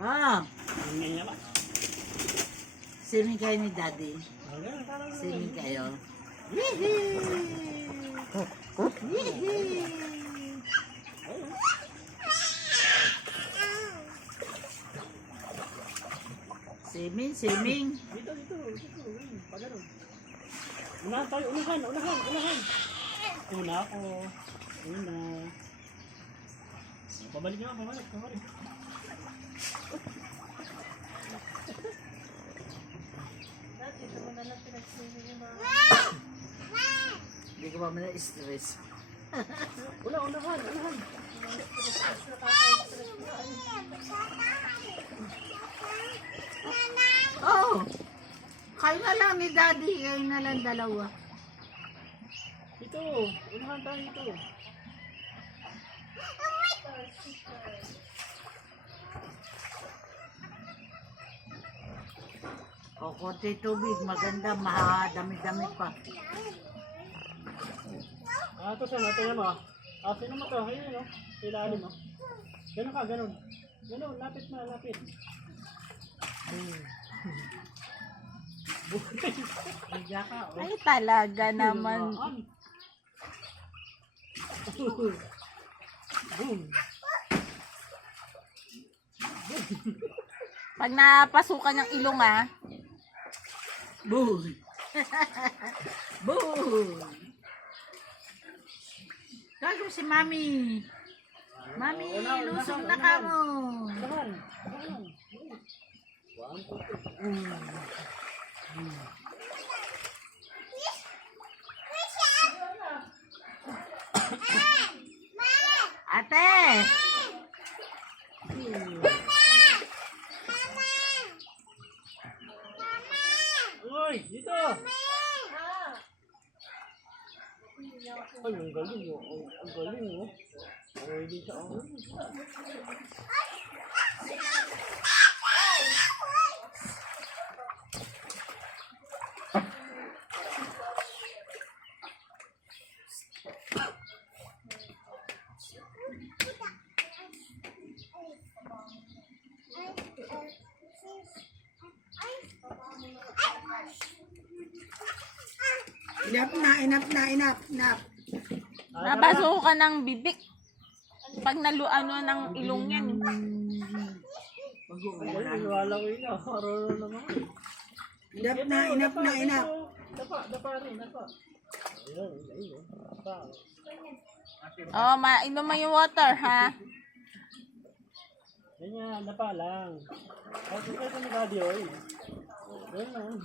Ah, Ingay niya ba? swimming kayo ni Daddy. Swimming kayo. Yehey! Yehey! Swimming, swimming. Dito. Pagano. Unahan tayo, unahan. Una ako. Una. Pabalik. Hindi ko pa na-stress. Unahan. Oh! Kayo na lang ni Daddy. Kayo na lang dalawa. Ito, unahan tayo ito. O, konti tubig. Maganda. Mahadami-dami pa. Ito sana, tingnan mo. Sino mo to? Ayun, no? Ilalim, no? Ganun ka, ganun. Ganun, lapit. Higa ka, oh. Ay, talaga naman. Boom. Pag napasukan ng ilong, Boom! Boom! Gago si Mami. Mami, lusong na ka mo. Unahan. Ate! Uy, dito! Ay, ang galing, oh. Ang galing, oh. Ay, di siya, oh. Inap. Nabasukan ng bibig. Pag naluano ng ilong yan. Ang galing, wala ko yun, oh. Marunong naman. Inap. Dapa rin. Ayun, ayun. Dapa. Oh, mainom mo yung water, ha? Ganyan, dapa lang. Kasi kasi ni Daddy, oh. Ganyan,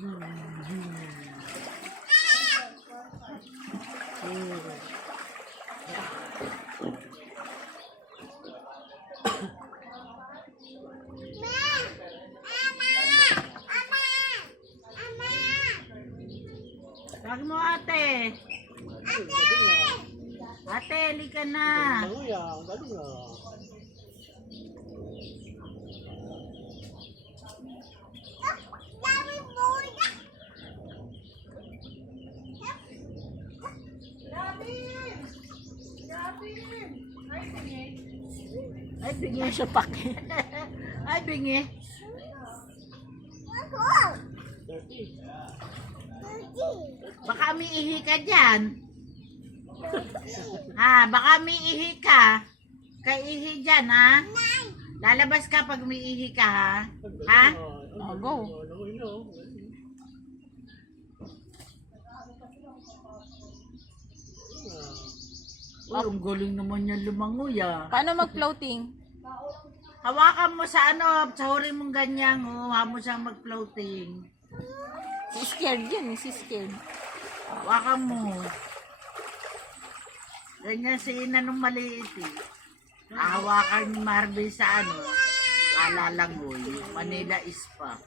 Tawag mo ate. Ate, lika na. Ang galing, ah. Ay, bingi siya paki. Ay, bingi. Dirty. Baka may ihi ka dyan. Ha, baka may ihi ka. Kay ihi dyan, ha? Lalabas ka pag may ihi ka, ha? Ha? Oh, go. Uy, ang galing naman yan lumangoy, ah. Paano mag-floating? Hawakan mo sa ano, sahurin mong ganyan, oh. Hawakan mo siyang mag-floating. Si scared yan, si scared. Hawakan mo. Ganyan si Ina nung maliit, eh. Hawakan ni Marvin sa ano, alalangoy, Manila Ispa.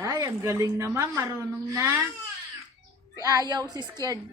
Ay, ang galing naman, marunong na. Si ayaw, si scared.